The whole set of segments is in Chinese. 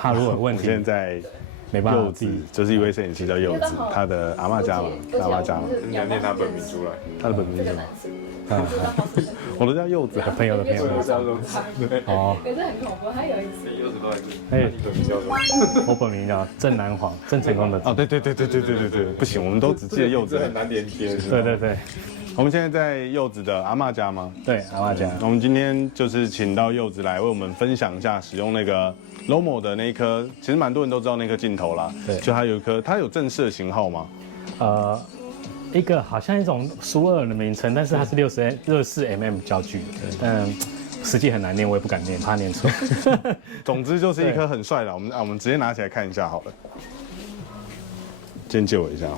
怕如果有问题，现在没办法柚子就是一位摄影师叫柚子，他的阿嬷家嘛，阿嬷家嘛，你要念他本名出来。他的本名是什么？我都叫柚子，朋友的朋友我叫柚子。哦。可是很恐怖，他有一次柚子都还是。哎，你本名叫什么？我本名叫郑南煌，郑成功的。哦，对，不行，我们都只记得柚子，很难连接。对。我们现在在柚子的阿嬷家吗？对，阿嬷家。我们今天就是请到柚子来为我们分享一下使用那个 Lomo 的那一颗，其实蛮多人都知道那颗镜头啦。对，就它有一颗，它有正式的型号吗？一个好像一种苏二的名称，但是它是64mm焦距的，但实际很难念，我也不敢念，怕念错。总之就是一颗很帅的，我们直接拿起来看一下好了。先借我一下。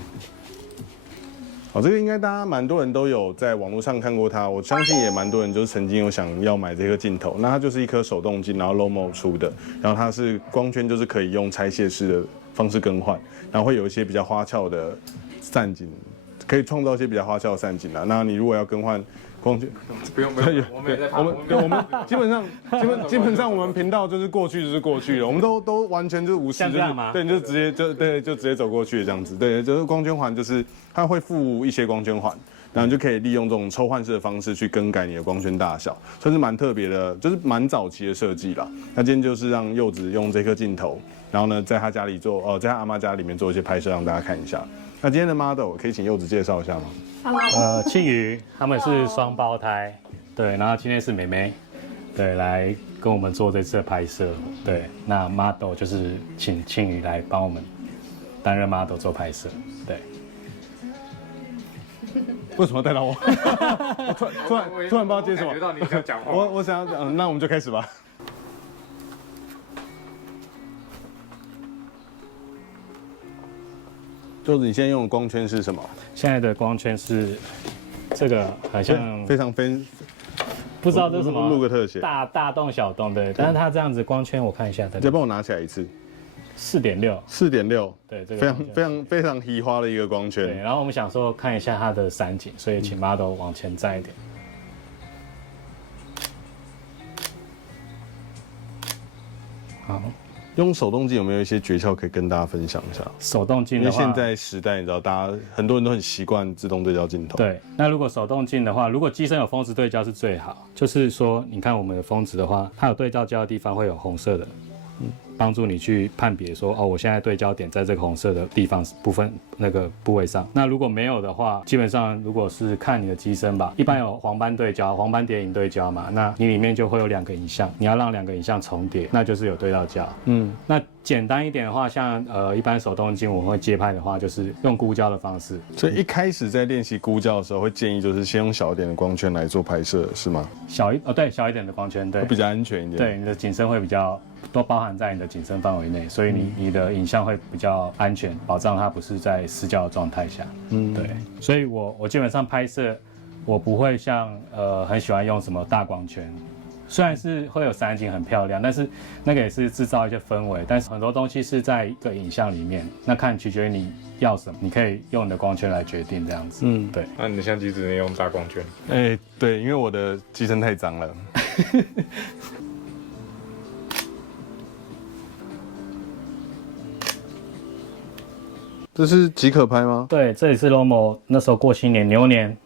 哦，这个应该大家蛮多人都有在网络上看过它，我相信也蛮多人就是曾经有想要买这个镜头。那它就是一颗手动镜，然后 Lomo 出的，然后它是光圈就是可以用拆卸式的方式更换，然后会有一些比较花俏的散景，可以创造一些比较花俏的散景啦。那你如果要更换光圈，不用，我们也在拍。我们基本上我们频道就是过去就是过去了，我们都完全就是无视，像这样吗？对，就直接就直接走过去这样子，对，就是光圈环就是它会附一些光圈环，然后你就可以利用这种抽换式的方式去更改你的光圈大小，算是蛮特别的，就是蛮早期的设计啦。那今天就是让柚子用这颗镜头，然后呢在他家里做在他阿嬷家里面做一些拍摄，让大家看一下。那今天的 model 可以请柚子介绍一下吗？庆宇他们是双胞胎，对，然后今天是妹妹，对，来跟我们做这次的拍摄，对，那 model 就是请庆宇来帮我们担任 model 做拍摄，对。为什么带到我？我突然不知道接什么。感觉到你在讲话。我想要那我们就开始吧。就是你现在用的光圈是什么？现在的光圈是这个，好像非常不知道这是什么，录个特写，大洞小洞对，但是它这样子光圈我看一下，再帮我拿起来一次，4.6，对，这个非常稀花的一个光圈。对，然后我们想说看一下它的散景，所以请 model 往前站一点。好。用手动镜有没有一些诀窍可以跟大家分享一下？手动镜的话，因为现在时代你知道，大家很多人都很习惯自动对焦镜头。对，那如果手动镜的话，如果机身有峰值对焦是最好。就是说，你看我们的峰值的话，它有对照焦的地方会有红色的，帮助你去判别说，哦，我现在对焦点在这个红色的地方那个部位上。那如果没有的话，基本上如果是看你的机身吧，一般有黄斑对焦、黄斑叠影对焦嘛，那你里面就会有2个影像，你要让2个影像重叠，那就是有对到焦。那简单一点的话，像一般手动镜我们会街拍的话，就是用估焦的方式。所以一开始在练习估焦的时候，会建议就是先用小一点的光圈来做拍摄，是吗？小一点的光圈，对，比较安全一点。对，你的景深会比较都包含在你的景深范围内，所以你的影像会比较安全，保障它不是在失焦的状态下。对，所以我基本上拍摄，我不会像很喜欢用什么大光圈。虽然是会有散景很漂亮，但是那个也是制造一些氛围。但是很多东西是在一个影像里面，那看取决于你要什么，你可以用你的光圈来决定这样子。对。那你的相机只能用大光圈？对，因为我的机身太脏了。这是即可拍吗？对，这里是 Lomo 那时候过新年牛年。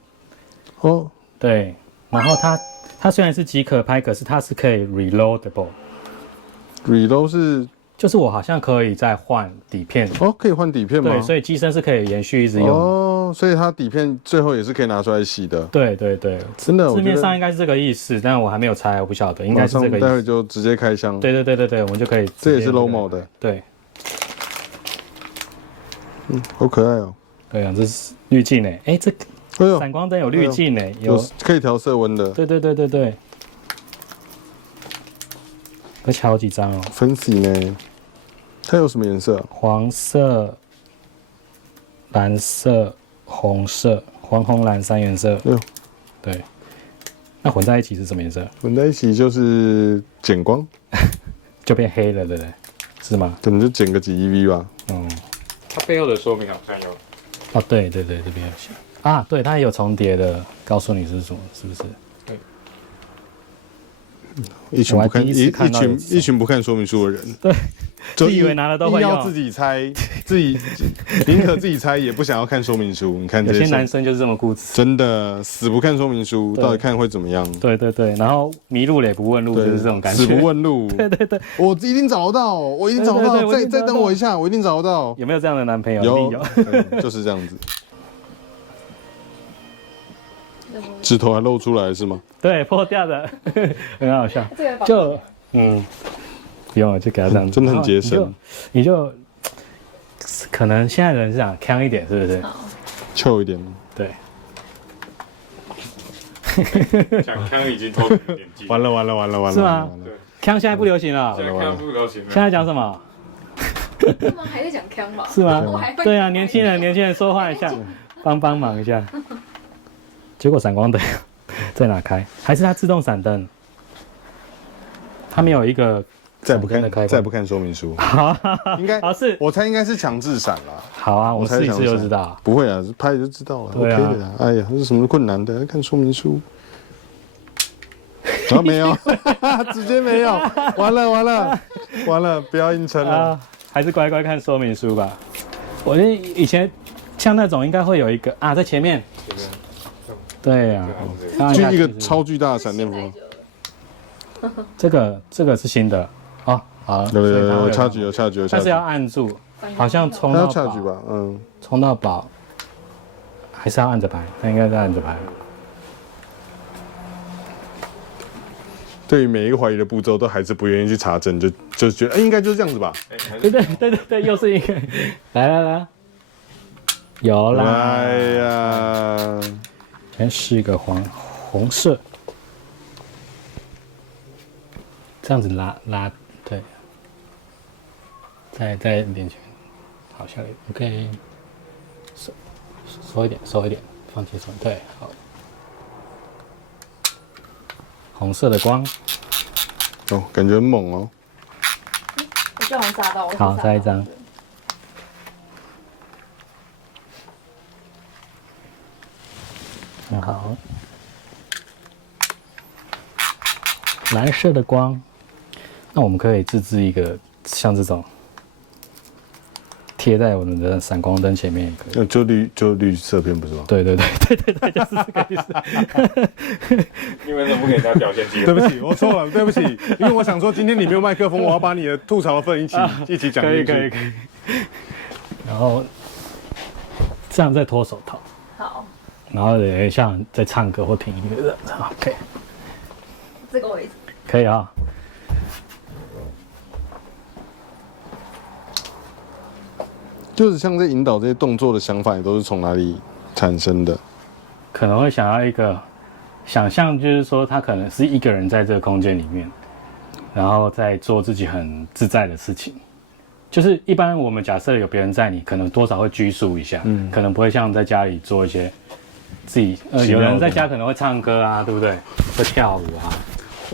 哦。对，然后它虽然是即可拍，可是它是可以 reloadable。reload 是？就是我好像可以再换底片。哦，可以换底片吗？对，所以机身是可以延续一直用。哦，所以它底片最后也是可以拿出来洗的。对，真的，字面上应该是这个意思，但我还没有拆，我不晓得，应该是这个意思。待会就直接开箱。对，我们就可以。这也是 Lomo 的。对。好可爱哦。对啊，这是滤镜诶，这哎呦，闪光灯有滤镜诶，有可以调色温的，对对对对对，而且好几张哦，分析呢？它有什么颜色？黄色、蓝色、红色，黄红蓝三颜色。哎呦，对，那混在一起是什么颜色？混在一起就是减光，就变黑了，对不对？是吗？可能就减个几 EV 吧。嗯，它背后的说明好像有。哦，对对对，这边有写啊，对，它也有重叠的，告诉你是什么，是不是？一群不看我还第一次看到有一群不看说明书的人，对，就自以为拿了都会用硬要自己猜，自己宁可自己猜，也不想要看说明书。你看有些这些男生就是这么固执。真的死不看说明书，对到底看会怎么样？对对对，然后迷路了也不问路，就是这种感觉。死不问路。对对对，我一定找得到，我一定找得到，对对对我一定找再得到等我一下，我一定找得到。有没有这样的男朋友？有有。对就是这样子。指头还露出来是吗？对，破掉的，很好笑。这个就不用了，就给他这样子，真的很节省。你就可能现在人是想强一点，是不是？臭一点。对。想看已经透露年纪。完了完了完了完了。是吗？对。强现在不流行了。现在看不流行了。现在讲什么？他们还在讲腔吧？是吗我还？会对啊，年轻人说话一下，帮忙一下。结果闪光灯在哪开？还是它自动闪灯？它没有一个再不闪灯的开关看再不看说明书，应该是我猜应该是强制闪啦。好啊，我试一次就知道。不会啊，拍就知道了对啊 ，OK 的啊。哎呀，这是什么困难的？看说明书。然后没有，直接没有，完了完了完了，不要硬撑了。啊，还是乖乖看说明书吧。我觉得以前像那种应该会有一个啊，在前面。对呀，就一个超巨大的闪电波。这个是新的哦，好，有差距有差距有差距。但是要按住，好像冲它到要差距吧，冲到饱，还是要按着排，它应该是按着排。对于每一个怀疑的步骤，都还是不愿意去查证，就觉得应该就是这样子吧。对，又是一个，来，有啦，哎呀，先试一个红色，这样子拉，对，再连起来，好，下来 ，OK， 收一点，放轻松，对，好。红色的光，哦，感觉很猛哦。我叫我炸到，好，下一张。很好。蓝色的光，那我们可以自制一个像这种贴在我们的闪光灯前面也可以。就绿色片不是吗？对，就是这个意思。你为什么不给人家表现机会？对不起，我错了，对不起，因为我想说今天你没有麦克风，我要把你的吐槽的份一起讲进去。可以。然后这样再脱手套。好。然后也像在唱歌或听音乐的，OK。这个位置。可以啊。就是像在引导这些动作的想法，也都是从哪里产生的？可能会想要一个想象，就是说他可能是一个人在这个空间里面，然后在做自己很自在的事情。就是一般我们假设有别人在，你可能多少会拘束一下，可能不会像在家里做一些自己有人在家可能会唱歌啊，对不对？会跳舞啊。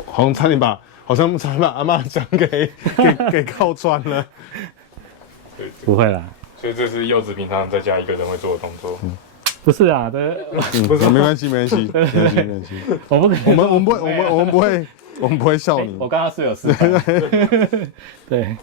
好像差点把阿嬷讲给靠穿了。不会啦。所以这是柚子平常在家一个人会做的动作。不是啊，不是，没关系。我们不会笑你。我刚刚是有示范。对。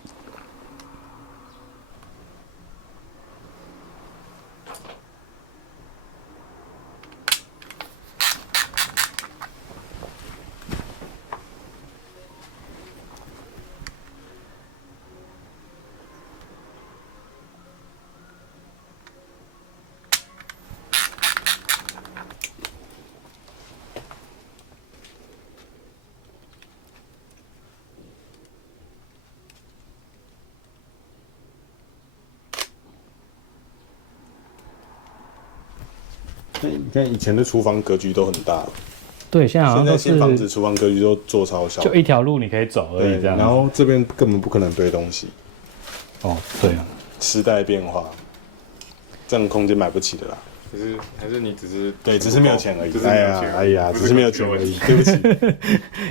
你看以前的厨房格局都很大，对，现在好像都现在新房子是厨房格局都做超小，就一条路你可以走而已对，这样。然后这边根本不可能堆东西，哦，对啊，时代变化，这样的空间买不起的啦。还是你只是对，只是没有钱而已。只是没有钱哎呀，只是没有钱而已。对不起，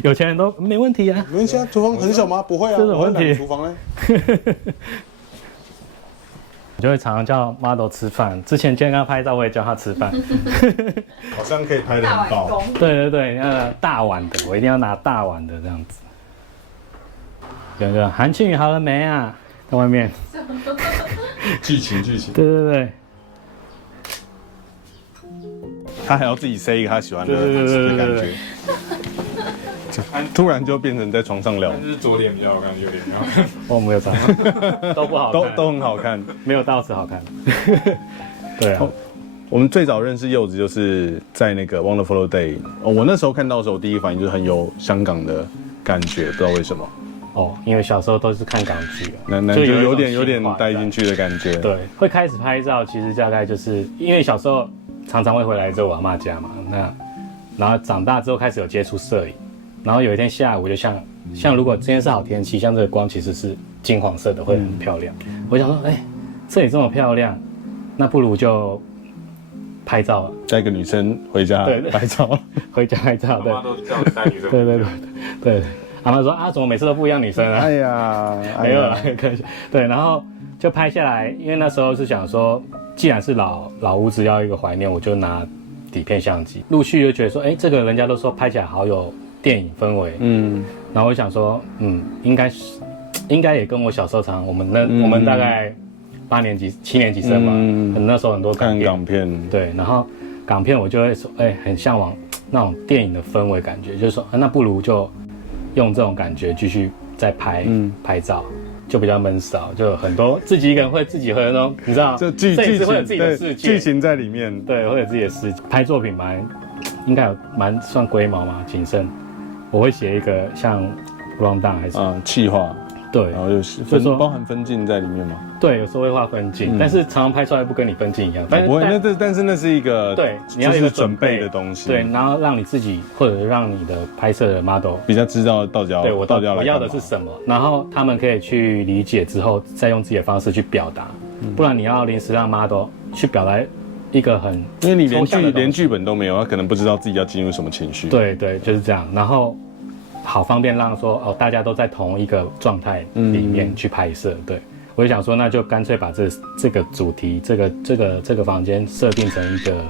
有钱人都没问题啊。没关系啊，厨房很小吗？不会啊，这种问题我会买厨房呢。我就会常常叫 model 吃饭，之前健康拍照我也叫他吃饭。好像可以拍得大很爆。碗公，对对对，那大碗的，我一定要拿大碗的这样子。有个韩庆宇好了没啊？在外面。剧情。对对对。他还要自己塞一个他喜欢的对感觉。突然就变成在床上聊，但是左脸比较好看，右脸比较好看。我没有找，都不好看，都很好看。没有到此好看。对啊，我们最早认识柚子就是在那个 Wonderful Day，我那时候看到的时候，我第一反应就是很有香港的感觉，不知道为什么。哦，因为小时候都是看港剧啊，那就一种有点情怀带进去的感觉。对，会开始拍照，其实大概就是因为小时候常常会回来我阿嬷家嘛，然后长大之后开始有接触摄影，然后有一天下午就像如果今天是好天气，像这个光其实是金黄色的，会很漂亮。我想说，这里这么漂亮，那不如就拍照了，带个女生回家拍照，回家拍照，对妈，都叫你带女生。对。阿妈说啊，怎么每次都不一样女生啊？哎呀，没有啦，可以。对，然后就拍下来，因为那时候是想说，既然是老屋子要一个怀念，我就拿底片相机。陆续就觉得说，这个人家都说拍起来好有电影氛围，然后我想说，应该也跟我小时候我们大概8年级、7年级生嘛，那时候很多看港片，对，然后港片我就会说，很向往那种电影的氛围感觉，就是说，那不如就用这种感觉继续再拍照，就比较闷骚，就很多自己一个人会自己会有那种，你知道，就剧会有情自己的世界，剧情在里面，对，会有自己的世界。拍作品应该有算龟毛嘛，谨慎。我会写一个像 round down 还是企划，对，然后就是包含分镜在里面吗？对，有时候会画分镜，但是常常拍出来不跟你分镜一样。不会，但是那是一个对，你要有一个准备的东西，对，然后让你自己或者让你的拍摄的 model 比较知道到底要我要的是什么，然后他们可以去理解之后，再用自己的方式去表达，不然你要临时让 model 去表达一个很，因为你连剧本都没有，他可能不知道自己要进入什么情绪。对，就是这样，然后好方便让说大家都在同一个状态里面去拍摄，对。我就想说，那就干脆把这个主题，这个房间设定成一个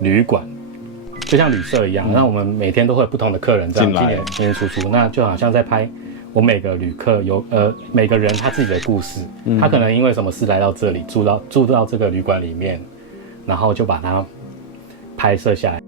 旅馆，就像旅社一样。那我们每天都会有不同的客人这样进进出出，那就好像在拍我每个旅客每个人他自己的故事，他可能因为什么事来到这里住到这个旅馆里面，然后就把它拍摄下来。